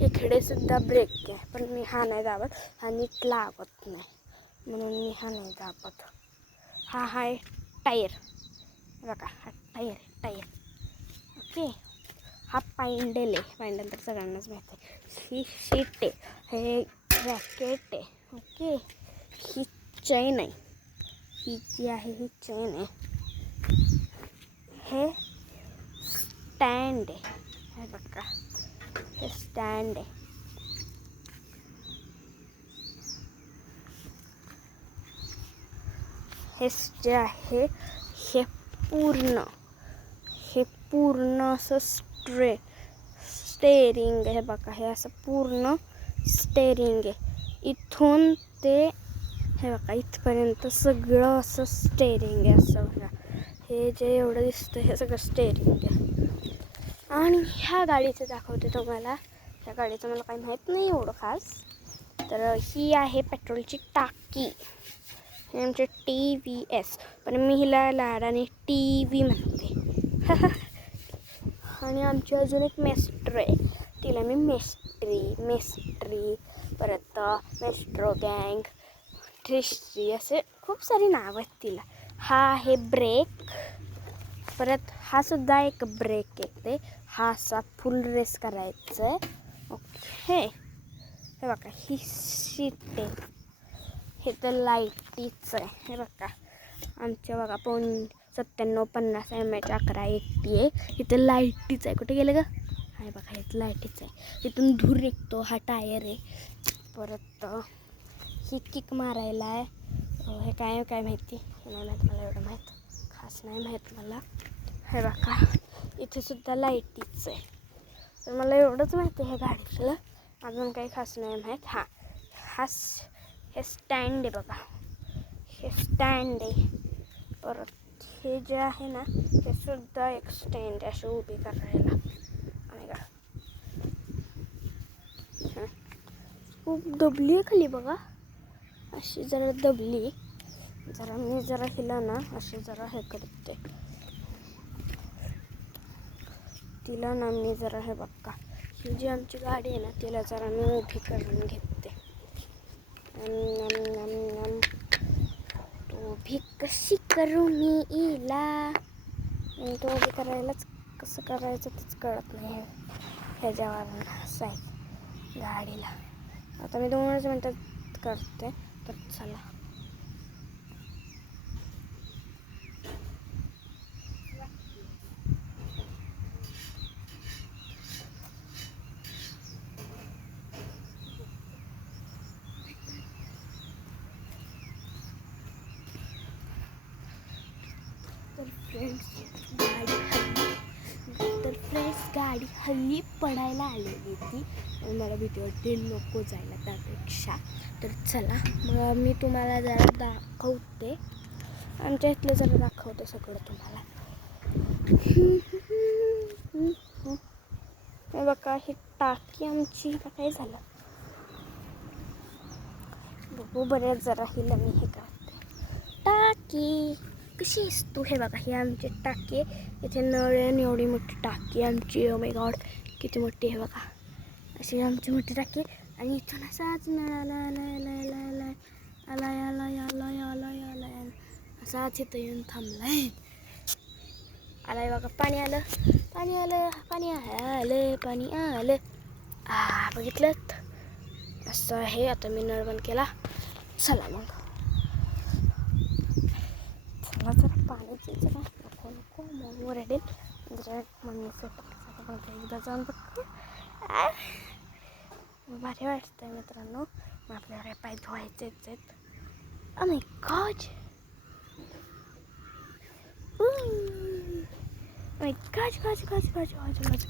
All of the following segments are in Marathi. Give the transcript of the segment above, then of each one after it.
इकडे सुद्धा ब्रेक आहे, पण मी हा नाही दाबत, हा नीट लागत नाही म्हणून मी हा नाही दाबत. हा आहे टायर बघा, हा टायर ओके. हा पॅन्डल आहे, पॅन्डल तर सगळ्यांनाच माहीत आहे. ही शीट आहे, हे रॅकेट आहे ओके. ही चैन आहे, ही जी आहे ही चैन आहे. हे स्टँड आहे, हे बघा हे स्टँड आहे. हे जे आहे हे पूर्ण असं स्टेरिंग आहे बघा. हे असं पूर्ण स्टेरिंग आहे, इथून ते हे बघा इथपर्यंत सगळं असं स्टेरिंग आहे. असं बघा, हे जे एवढं दिसतं हे सगळं स्टेरिंग आहे. आणि ह्या गाडीचं दाखवते तुम्हाला. ह्या गाडीचं मला काही माहीत नाही एवढं खास. तर ही आहे पेट्रोलची टाकी, हे आमचे TVS, पण मी हिला लाडाने TV म्हणते. आणि आमची अजून एक मेस्ट्रो आहे, तिला मी मेस्ट्री परत मेस्ट्रो गँग, ट्रिस्ट्री असे खूप सारी नावं आहेत तिला. हा आहे ब्रेक, परत हा सुद्धा एक ब्रेक येते, हा असा फुल रेस करायचं आहे ओके. हे बघा ही शीट आहे, हे तर लाईटीचं आहे. हे बघा आमच्या बघा 9750 mAh 1180 आहे. इथं लाईटीचं आहे, कुठे गेलं ग? आहे बघा इथं लाईटीचं आहे, इथून धूर निघतो. हा टायर आहे. परत ही किक मारायला आहे, हे काय माहिती, हे नाही माहीत मला, एवढं माहीत खास नाही माहीत मला. हे बघा इथे सुद्धा लाईटीचं आहे. तर मला एवढंच माहिती आहे ह्या गाडीतलं, अजून काही खास नाही माहीत. हे स्टँड आहे बघा, हे स्टँड आहे. परत हे जे आहे ना हे सुद्धा एक स्टँड आहे, अशी उभी करायला. आणि का खूप दबली आहे खाली बघा, अशी जरा दबली. मी जरा हिला ना अशी जरा हे करते तिला ना, मी जरा हे बघा ही जी आमची गाडी आहे ना तिला जरा मी उभी करून घेते. तो उभी कशी करू मी हिला, तो उभी करायलाच कसं करायचं तेच कळत नाही ह्याच्यावर असं आहे गाडीला. आता मी 2 मिनिटात करते, तर चला. तर फ्रेंड्स गाडी हल्ली पडायला आलेली ती, मला भीती वाटते नको जायला त्यापेक्षा. तर चला मग मी तुम्हाला जरा दाखवते, आमच्या इथलं जरा दाखवते सगळं तुम्हाला. हे बघा ही टाकी आमची, काय झालं बघू बऱ्याच जरा हिला मी हे करते. टाकी कशी आहेस तू? हे बघा ही आमची टाकी आहे, इथे नळ आहे, एवढी मोठी टाकी आमची. ओ माय गॉड किती मोठी आहे बघा, अशी आमची मोठी टाकी. आणि इथून असाच नळ आलाय असाच इथं येऊन थांबलाय. आलाय बघा, पाणी आलं. बघितलं असं आहे. आता मी नळ बंद केला. चला मग जरा पाण्याची जरा नको मग रडेल. जरा मम्मी स्वयंपाक एकदा जाऊन बघ, भारी वाटतंय मित्रांनो. मग आपल्याला पाय धुवायचेच आहेत. ओ माय गॉड,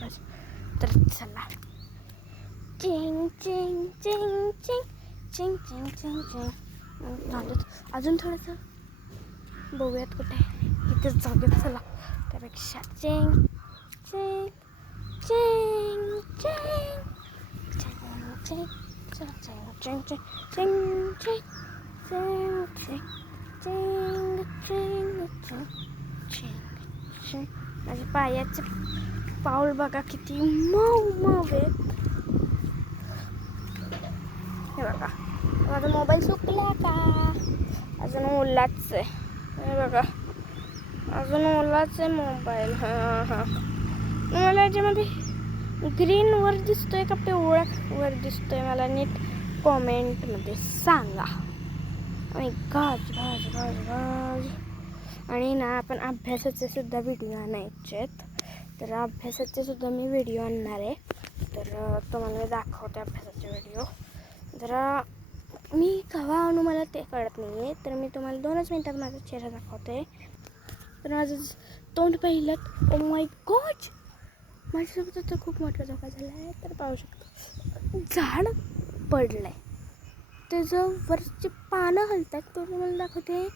गाज. तर चला चिंग चिंग चिंग चिंग चिंग चिंग चिंग चिंग झालं. अजून थोडंसं बघूयात कुठे, इथेच जाऊयात चला. त्यापेक्षा चिंग चिंग चिंग चिंग चिंग चिंग चिंग चिंग चिंग चिंग चिंग चिंग चिंग. माझ्या पायाचे पाऊल बघा किती मऊ आहेत. हे बघा माझा मोबाईल सुकला का, अजून ओलाच आहे. हे बघा अजून ओलाच आहे मोबाईल. हां मला याच्यामध्ये ग्रीनवर दिसतोय का पिवळ्यावर दिसतोय, मला नीट कॉमेंटमध्ये सांगा. आणि गाज गाज गाज गाज. आणि ना आपण अभ्यासाचे सुद्धा व्हिडिओ आणायचे आहेत, तर अभ्यासाचे सुद्धा मी व्हिडिओ आणणार आहे. तर तुम्हाला मी दाखवते अभ्यासाचे व्हिडिओ. जरा मी केव्हा आणू मला ते कळत नाही आहे, तर मी तुम्हाला 2च मिनटात माझा चेहरा दाखवते. तर माझं तोंड पाहिलं, ओ माय गॉड, माझ्यासोबत आता खूप मोठा धोका झाला आहे. तर पाहू शकतो झाड पडलं आहे, त्याचं वरची पानं हलतात, तर तुम्हाला दाखवते.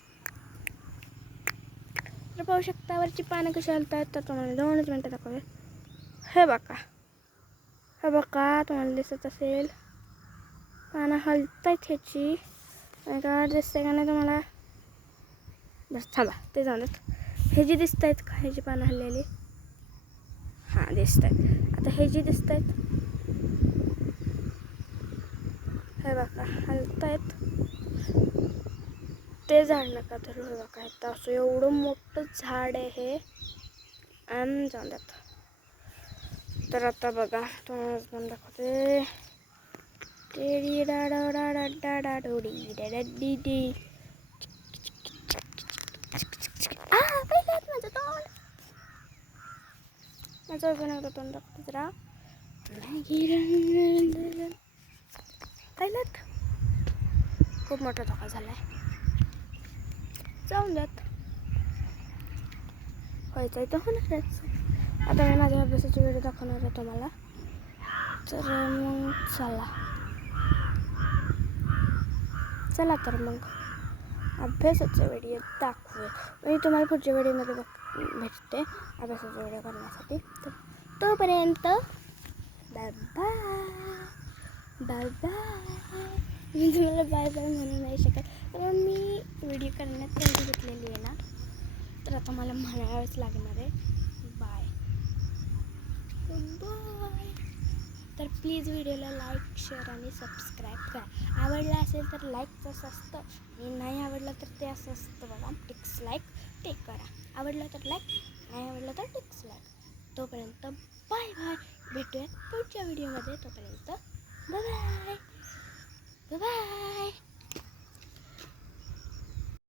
तर पाहू शकता वरची पानं कशी हलतात, तर तुम्हाला 2च मिनटं दाखवते. हे बघा तुम्हाला दिसत असेल पानं हलत आहेत ह्याची. का दिसतंय का नाही तुम्हाला, बस थांबा ते जाऊन हे जी दिसत आहेत का, ह्याची पानं हललेली, हां दिसत आहेत. आता हे जी दिसत आहेत, हे बघा हलत आहेत, ते झाड नका धरू. हे बघा आता असं एवढं मोठं झाड आहे हे, आणि जाऊन द्यात. तर आता बघा तुम्हाला दाखवते. टेडी डाडा डाडा डाडा डोडी डाडा डी डी. माझं अजून एकदा तोंड दाखवते जरा. पाहिलं खूप मोठा धोका झाला आहे, जाऊन द्यात. व्हायचं आहे तर होणारच. आता मी माझ्या अभ्यासाची व्हिडिओ दाखवणार आहे तुम्हाला. तर मग चला तर मग अभ्यासाचा व्हिडिओ दाखवूया. मी तुम्हाला पुढच्या व्हिडिओमध्ये भेटते अभ्यासाचा व्हिडिओ करण्यासाठी. तर तोपर्यंत बाय बाय. मी तुम्हाला बाय बाय म्हणू नाही शकत, कारण मी व्हिडिओ करण्यात तेवढी घेतलेली आहे ना, तर आता मला म्हणावंच लागणार आहे बाय. तर प्लीज व्हिडिओला लाईक, शेअर आणि सबस्क्राईब करा. आवडला असेल तर लाईकचं असं असतं, आणि नाही आवडलं तर ते असं असतं बघा, डिसलाईक ते करा. आवडलं तर लाईक, नाही आवडलं तर डिसलाईक. तोपर्यंत बाय बाय, भेटूयात पुढच्या व्हिडिओमध्ये. तोपर्यंत बाय बाय.